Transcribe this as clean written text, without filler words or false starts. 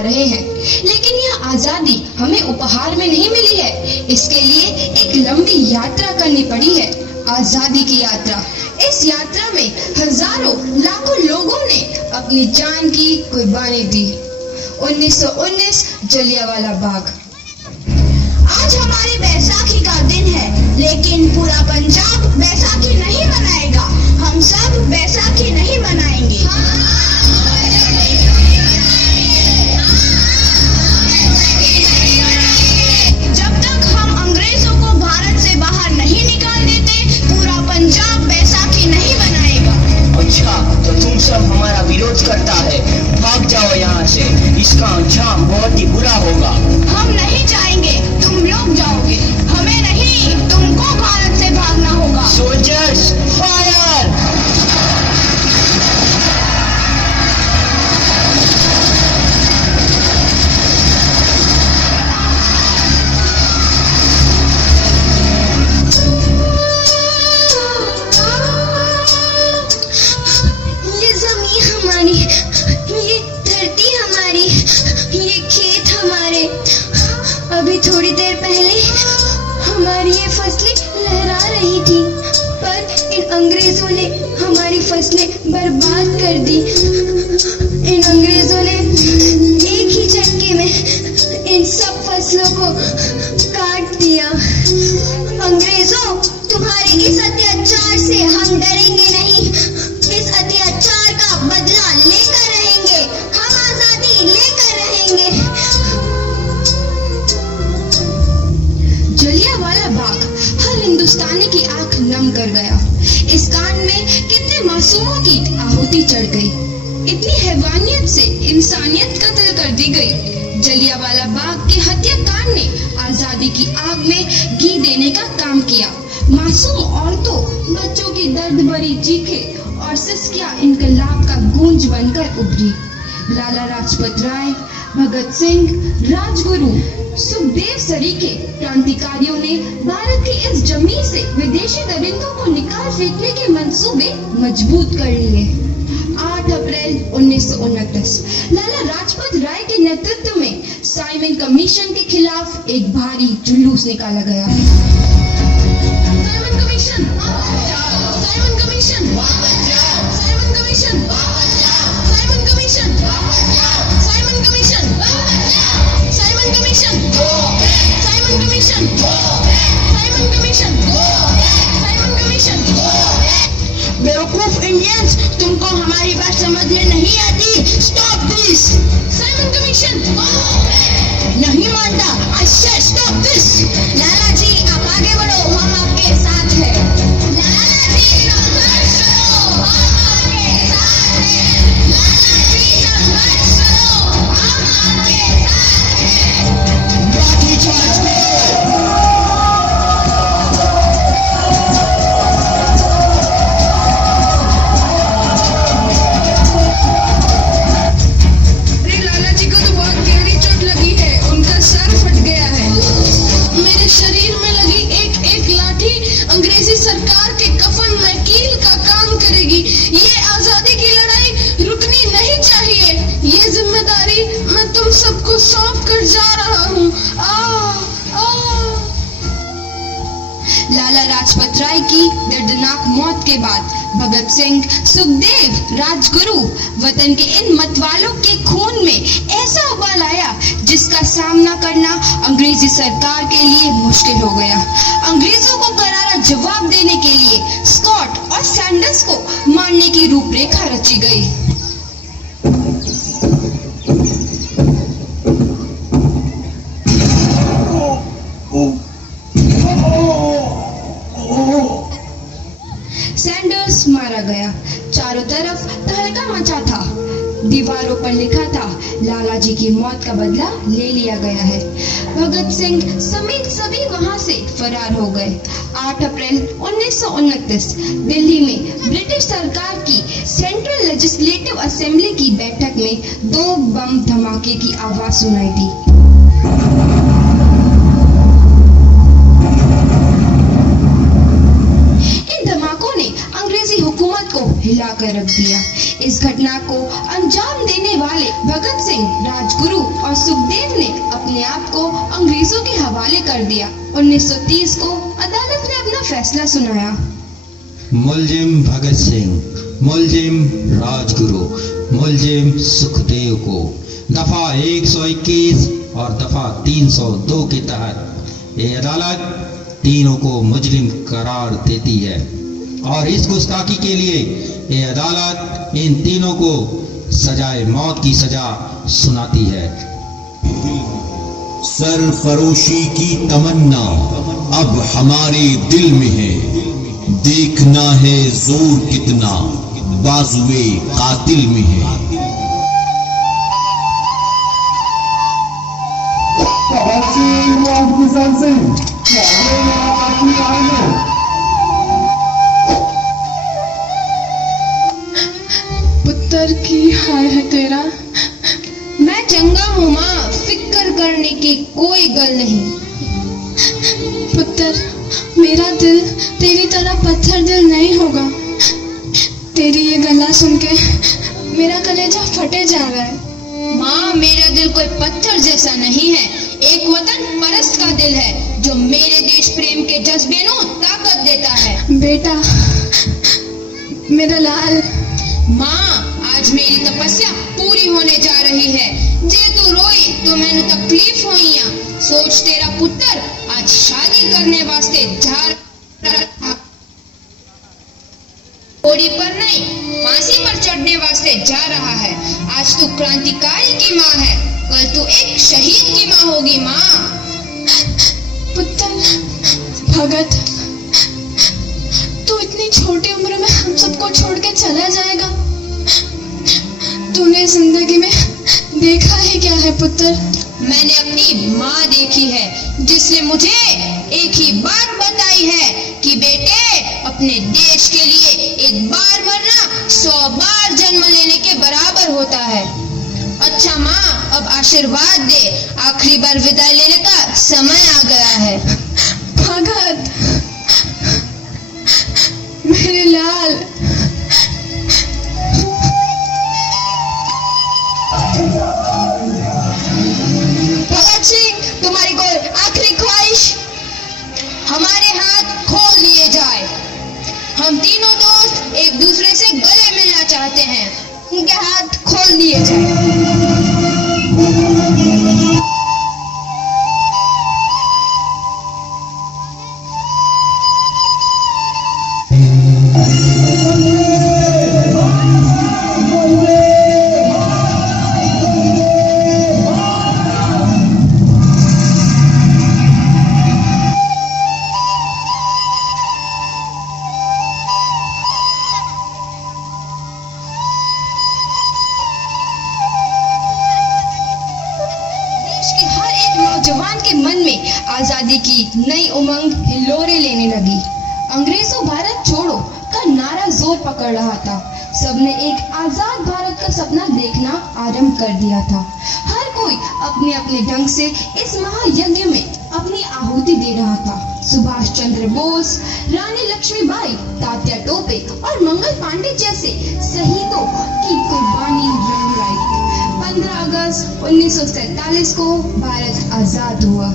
आ रहे हैं, लेकिन यह आजादी हमें उपहार में नहीं मिली है। इसके लिए एक लंबी यात्रा करनी पड़ी है, आजादी की यात्रा। इस यात्रा में हजारों लाखों लोगों ने अपनी जान की कुर्बानी दी। 1919 जलियांवाला बाग। आज हमारी बैसाखी का दिन है, लेकिन पूरा पंजाब बैसाखी नहीं मनाएगा। हम सब बैसाखी नहीं मनाएंगे। जब तक हम अंग्रेजों को भारत से बाहर नहीं निकाल देते, पूरा पंजाब बैसाखी नहीं मनाएगा। अच्छा, तो तुम सब हमारा विरोध करता है, भाग जाओ यहाँ से। इसका अंजाम बहुत ही बुरा होगा। हम नहीं जाएंगे, तुम लोग जाओगे। हमें नहीं, तुमको भारत से भागना होगा। Soldiers fire! ये जमीन हमारी, ये धरती हमारी, ये खेत हमारे। अभी थोड़ी देर पहले हमारी ये फसलें लहरा रही थी, पर इन अंग्रेजों ने हमारी फसलें बर्बाद कर दी। इन अंग्रेजों ने एक ही झटके में इन सब फसलों को काट दिया। अंग्रेजों, तुम्हारे इस अत्याचार से हम डरेंगे नहीं। इस अत्याचार का बदला लेकर रहेंगे। हम आजादी लेकर रहेंगे। जलियांवाला बाग हर हिंदुस्तानी की आंख नम कर गया। इस कांड में कितने मासूमों की आहुति चढ़ गई, इतनी हैवानियत से इंसानियत कत्ल कर दी गई। जलियांवाला बाग के हत्याकांड ने आजादी की आग में घी देने का काम किया। मासूम औरतों, बच्चों की दर्द भरी चीखें और सिसकियां इनकलाब का गूंज बनकर उभरी। लाला लाजपत राय, भगत सिंह, राजगुरु, सुखदेव सरीखे क्रांतिकारियों ने भारत की इस जमीन से विदेशी दरिंदों को निकाल फेंकने के मंसूबे मजबूत कर लिए। 8 अप्रैल 1929 लाला लाजपत राय के नेतृत्व में साइमन कमीशन के खिलाफ एक भारी जुलूस निकाला गया। Simon commission, Simon commission, Simon commission, Simon commission, Simon commission, Simon commission, Simon commission, Simon commission, Simon commission. बेवकूफ इंडियंस, तुमको हमारी बात समझ में नहीं आती। Stop this. साइमन कमीशन नहीं मानता। I said stop this. Lala ji, आप आगे बढ़ो, हम आपके साथ हैं। लाला जी, संघर्ष करो, हम आपके साथ हैं। लाला जी, संघर्ष करो, हम आपके साथ हैं। लाठीचार्ज करो! अरे लाला जी को तो बहुत गहरी चोट लगी है, उनका सर फट गया है। मेरे शरीर में लगी एक एक लाठी अंग्रेजी सरकार के कफन में कील का काम करेगी। ये आजादी की लड़ाई रुकनी नहीं चाहिए। ये जिम्मेदारी मैं तुम सबको सौंप कर जा रहा हूँ। लाला लाजपत राय की दर्दनाक मौत के बाद भगत सिंह, सुखदेव, राजगुरु वतन के इन मतवालों के खून में ऐसा उबाल आया जिसका सामना करना अंग्रेजी सरकार के लिए मुश्किल हो गया। अंग्रेजों को करारा जवाब देने के लिए स्कॉट और सैंडर्स को मारने की रूपरेखा रची गई। सैंडर्स मारा गया। चारों तरफ तहलका मचा था। दीवारों पर लिखा था, लाला जी की मौत का बदला ले लिया गया है। भगत सिंह समेत सभी वहां से फरार हो गए। 8 अप्रैल 1929 दिल्ली में ब्रिटिश सरकार की सेंट्रल लेजिस्लेटिव असेंबली की बैठक में 2 बम धमाके की आवाज सुनाई दी। हिलाकर रख दिया। इस घटना को अंजाम देने वाले भगत सिंह, राजगुरु और सुखदेव ने अपने आप को अंग्रेजों के हवाले कर दिया। 1930 को अदालत ने अपना फैसला सुनाया। मुलजिम भगत सिंह, मुलजिम राजगुरु, मुलजिम सुखदेव को दफा 121 और दफा 302 के तहत ये अदालत तीनों को मुजरिम करार देती है और इस गुस्ताखी के लिए ये अदालत इन तीनों को सजाए मौत की सजा सुनाती है। सरफरोशी की तमन्ना अब हमारे दिल में है, देखना है जोर कितना बाजुए कातिल में है। पुत्र की हाल है तेरा? मैं चंगा हूँ माँ, फिक्र करने की कोई गल नहीं। पुत्र, मेरा दिल तेरी तरह पत्थर दिल नहीं होगा। तेरी ये गला सुन के मेरा कलेजा फटे जा रहा है। माँ, मेरा दिल कोई पत्थर जैसा नहीं है, एक वतन परस्त का दिल है जो मेरे देश प्रेम के जज्बे को ताकत देता है। बेटा, मेरा लाल। माँ, आज मेरी तपस्या पूरी होने जा रही है। जे तू रोई तो मैंने तकलीफ हुई। सोच, तेरा पुत्र आज शादी करने वास्ते जा रहा, घोड़ी पर नहीं फांसी पर चढ़ने वास्ते जा रहा है। आज तू क्रांतिकारी की माँ है, कल तू एक शहीद की माँ होगी। माँ, पुत्र भगत, तू इतनी छोटी उम्र में हम सबको छोड़ के चला जाएगा? तूने जिंदगी में देखा ही क्या है पुत्र? मैंने अपनी माँ देखी है जिसने मुझे एक ही बात बताई है कि बेटे, अपने देश के लिए एक बार मरना 100 बार जन्म लेने के बराबर होता है। अच्छा माँ, अब आशीर्वाद दे, आखिरी बार विदाई लेने का समय आ गया है। भगत, मेरे लाल। भगत सिंह, तुम्हारी कोई आखिरी ख्वाहिश? हमारे हाथ खोल लिए जाए। हम तीनों दोस्त एक दूसरे से गले मिलना चाहते हैं, उनके हाथ खोल दिए जाए। नौजवान के मन में आजादी की नई उमंग हिलोरे लेने लगी। अंग्रेजों भारत छोड़ो का नारा जोर पकड़ रहा था। सबने एक आजाद भारत का सपना देखना आरंभ कर दिया था। हर कोई अपने अपने ढंग से इस महायज्ञ में अपनी आहुति दे रहा था। सुभाष चंद्र बोस, रानी लक्ष्मीबाई, तात्या टोपे और मंगल पांडे जैसे शहीदों की कुर्बानी रंग लाई। 15 अगस्त 1947 को भारत आजाद हुआ।